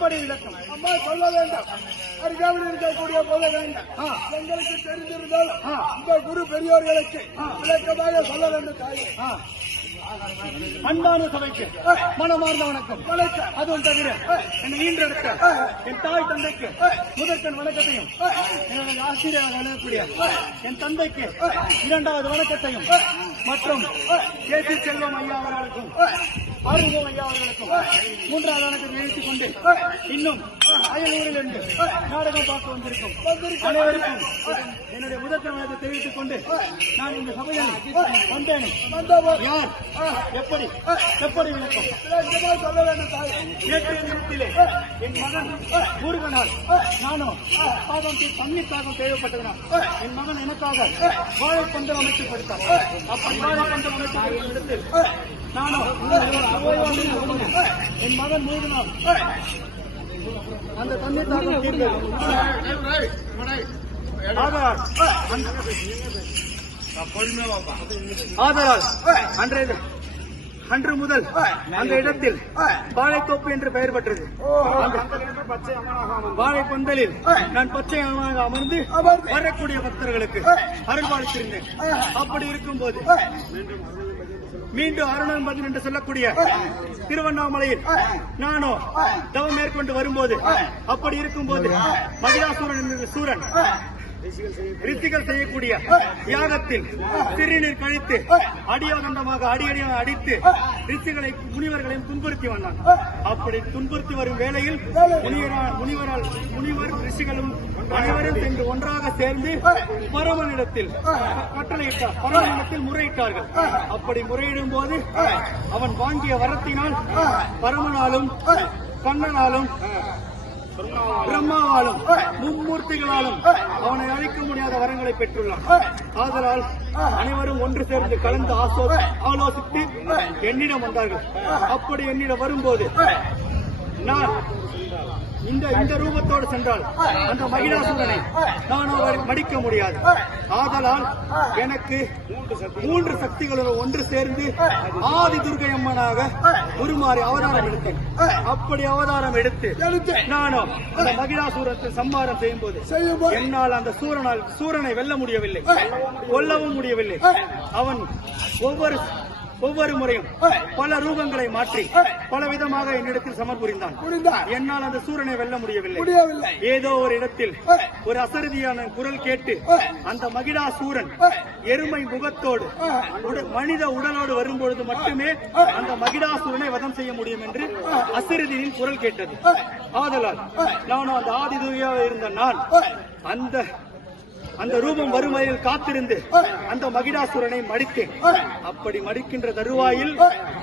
எப்படி விளக்கம்? அம்மா சொல்ல வேண்டாம். அருகாமல் இருக்கக்கூடிய போல வேண்டாம். எங்களுக்கு தெரிந்திருந்தால் இந்த குரு பெரியோர்களுக்கு விளக்கமாக சொல்ல வேண்டும் தாயே. அன்பான சபைக்கு மனமார்ந்த வணக்கம். அதுவும் தவிர என்னை ஈன்றெடுத்த என் தாய் தந்தைக்கு முதற்கண் வணக்கத்தையும் என்னுடைய ஆசிரியர் அழைக்கக்கூடிய என் தந்தைக்கு இரண்டாவது வணக்கத்தையும் மற்றும் கே சி செல்வம் ஐயா அவர்களுக்கும் ஆறுமுகம் ஐயா அவர்களுக்கும் மூன்றாவது வணக்கத்தை நிறுத்திக் கொண்டு இன்னும் அயலூரில் இருந்து நாடகம் பார்க்க வந்திருக்கும் அனைவருக்கும் என்னுடைய முதற்கண் வணக்கத்தை தெரிவித்துக் கொண்டு நான் இந்த சபையில் வந்தேன். யார்? எப்படி? எப்படி விளக்கம்? நேற்றைய தினத்திலே என் மகன் முருகனால் நானும் பாதம் தாகம் தேவைப்பட்டதனால் என் மகன் எனக்காக வாழைப்பந்தல் அமைத்து கொடுத்தார் அப்படி வாழைப்பந்தல் அமைத்து கொடுத்த நானும் என் மகன் முருகனால் அந்த தண்ணீர் தாகம் தீர்ந்தது ஆதலால் அன்றைய அன்று முதல் அந்த இடத்தில் வாழைத்தோப்பு என்று பெயர் பெற்றது. வாழை பந்தலில் நான் பச்சையமாக அமர்ந்து அமர்ந்து. வரக்கூடிய பக்தர்களுக்கு அருள்பாலித்திருந்தேன் அப்படி இருக்கும்போது மீண்டும் அருணம்பதன் என்று சொல்லக்கூடிய திருவண்ணாமலையில் நானும் தவம் மேற்கொண்டு வரும்போது அப்படி இருக்கும்போது மகிழாசூரன் என்ற சூரன் ரித்திகள் செய்யக்கூடிய யாகத்தில் சிறுநீர் கழித்து அடியோகண்டமாக அடியடியாக அடித்து ரித்திகளை முனிவர்களையும் துன்புறுத்தி வந்தான். அப்படி துன்புறுத்தி வரும் வேளையில் முனிவரால் முனிவரால் முனிவர் ரிஷிகளும் அனைவரும் சென்று ஒன்றாக சேர்ந்து பரமனிடத்தில் கட்டளையிட்டார் பரமனிடத்தில் முறையிட்டார்கள். அப்படி முறையிடும் போது அவன் வாங்கிய வரத்தினால் பரமனாலும் கண்ணனாலும் பிரம்மாவாலும் மும்மூர்த்திகளாலும் அவனை அழிக்க முடியாத வரங்களை பெற்றுள்ளான். ஆதலால் அனைவரும் ஒன்று சேர்ந்து கலந்து ஆசோ ஆலோசித்து என்னிடம் வந்தார்கள். அப்படி என்னிடம் வரும்போது நான் இந்த இந்த ரூபத்தோடு சென்றால் அந்த மகிழாசுரனை நான் அவர் மடிக்க முடியாது ஆதலால் எனக்கு மூன்று சக்திகளுடன் ஒன்று சேர்ந்து ஆதி துர்கை அம்மனாக உருமாறி அவதாரம் எடுத்தேன் அப்படி அவதாரம் எடுத்து. நானும் அந்த மகிழாசூரத்தை சம்மாரம் செய்யும் போது செய்யும்போது. என்னால் அந்த சூரனால் சூரனை வெல்ல முடியவில்லை கொல்லவும் முடியவில்லை அவன் ஒவ்வொரு ஒவ்வொரு முறையும் பல ரூபங்களை மாற்றி பல விதமாக என்னிடத்தில் சமர்புரிந்தான். புரிந்தார். என்னால் அந்த சூரனை வெல்ல முடியவில்லை. முடியவில்லை. ஏதோ ஒரு இடத்தில் ஒரு அசரதியான குரல் கேட்டு அந்த மகிழா சூரன் எருமை முகத்தோடு மனித உடலோடு வரும்பொழுது மட்டுமே அந்த மகிடாசூரனை வதம் செய்ய முடியும் என்று அசரதியின் குரல் கேட்டது. ஆதலால் நானும் அந்த ஆதிதுரியாக இருந்த நான் அந்த அந்த ரூபம் வரும் வரையில் காத்திருந்து அந்த மகிடாசுரனை மடித்தேன். அப்படி மடிக்கின்ற தருவாயில்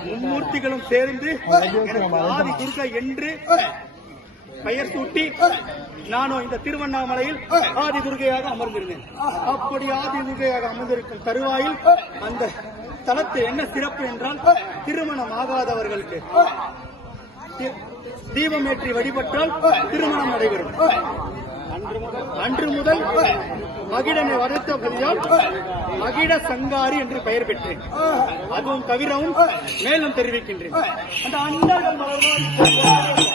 மும்மூர்த்திகளும் சேர்ந்து எனக்கு ஆதி துர்கா என்று பெயர் சூட்டி நானும் இந்த திருவண்ணாமலையில் ஆதி துர்கையாக அமர்ந்திருந்தேன். அப்படி ஆதி துர்கையாக அமர்ந்திருக்கும் தருவாயில் அந்த தலத்தில் என்ன சிறப்பு என்றால் திருமணம் ஆகாதவர்களுக்கு. தீபம் ஏற்றி வழிபட்டால் திருமணம் நடைபெறும். அன்று முதல் மகிழனை வதைத்தபடியால் மகிழ சங்காரி என்று பெயர் பெற்றேன். அதுவும் தவிரவும் மேலும் தெரிவிக்கின்றேன். அந்த அண்ணர்கள் மலர்வாய்.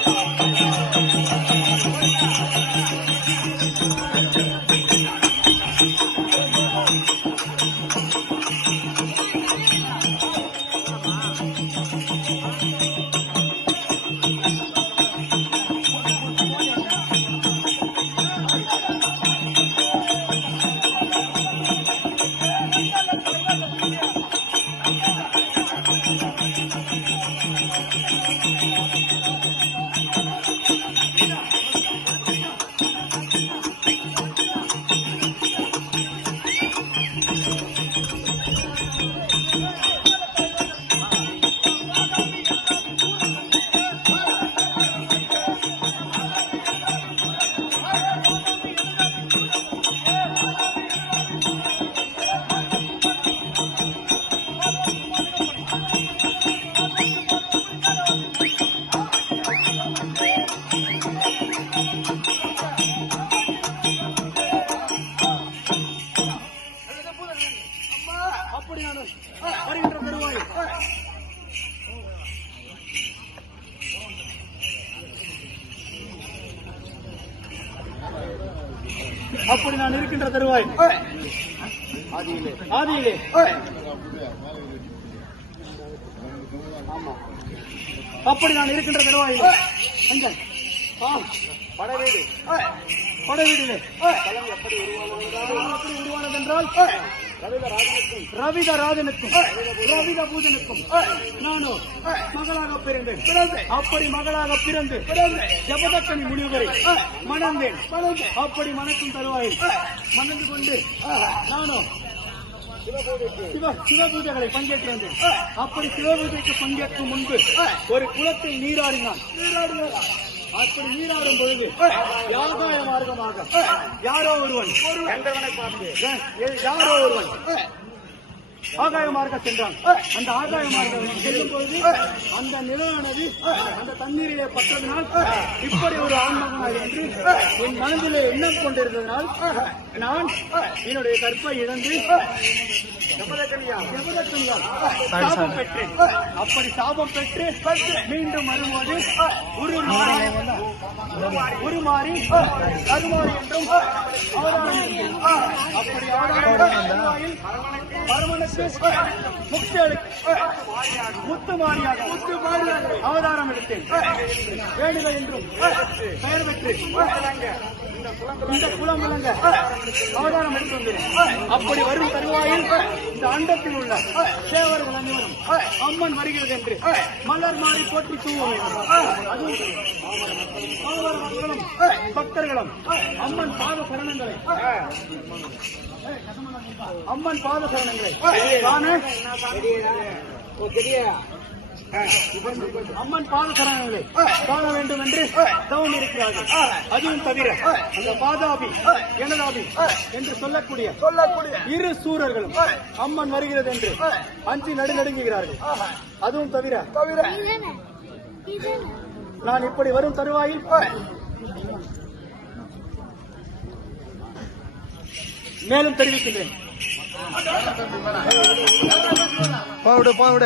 அப்படி நான் இருக்கின்ற தருவாய். ஆதியிலே. அப்படி நான் இருக்கின்ற தருவாயிலே. அங்க ஆ, படவீடு. படவீடிலே. எப்படி உருவானதென்றால் ரவித ராஜனுக்கும் ரவித பூஜனுக்கும் நானும் மகளாக பிறந்தேன். அப்படி மகளாக பிறந்து ஜபதக்கனி முனிவரை மணந்தேன். அப்படி மணக்கும் தருவாயில் மணந்து கொண்டு நானும் சிவ சிவபூஜைகளை பங்கேற்று வந்தேன் அப்படி சிவபூஜைக்கு பங்கேற்கும் முன்பு ஒரு குளத்தில் நீராடினான். அப்படி நீராடும் பொழுது யாகாய மார்க்கமாக? யாரோ ஒருவன். யாரோ ஒருவன். ஆகாய மார்க்கம் சென்றான். அந்த ஆகாய மார்க்கம் செல்லும் பொழுது அந்த நிலவானது அந்த தண்ணீரிலே பட்டதனால் இப்படி ஒரு ஆன்மகனாய் என்று என் மனதிலே எண்ணம் கொண்டிருந்ததனால் நான் என்னுடைய கற்பை இழந்து சாபம் பெற்றேன். அப்படி சாபம் பெற்று மீண்டும் வரும்போது உருமாறி உருமாறி கருமாறி என்றும் அவதாரம் எடுத்தேன். அப்படி அவதாரம் பரமனுக்கு முக்தி அளிக்க முத்து மாறியாக முத்து மாறியாக அவதாரம் எடுத்தேன். வேண்டுதல் என்றும் பெயர் பெற்று இந்த குலம் விளங்க அவதாரம் எடுத்து வந்தேன். அப்படி வரும் தருவாயில் இந்த அண்டத்தில் உள்ள சேவர்கள் அனைவரும் அம்மன் வருகிறது என்று மலர் மாறி போற்றி தூவ வேண்டும் அதுவும் பாவர மக்களும் பக்தர்களும் அம்மன் பாத சரணங்களை. அம்மன் பாத சரணங்களை. அம்மன் பாத சரணங்களை காண வேண்டும் என்று தவம் இருக்கிறார்கள். அதுவும் தவிர அந்த பாதாபி எனதாபி என்று சொல்லக்கூடிய சொல்லக்கூடிய இரு சூரர்களும் அம்மன் வருகிறது என்று அஞ்சு நடுநடுங்குகிறார்கள் அதுவும் தவிர தவிர நான் இப்படி வரும் தருவாயில் மேலும் தெரிவிக்கின்றேன். பாவிட பாவிட.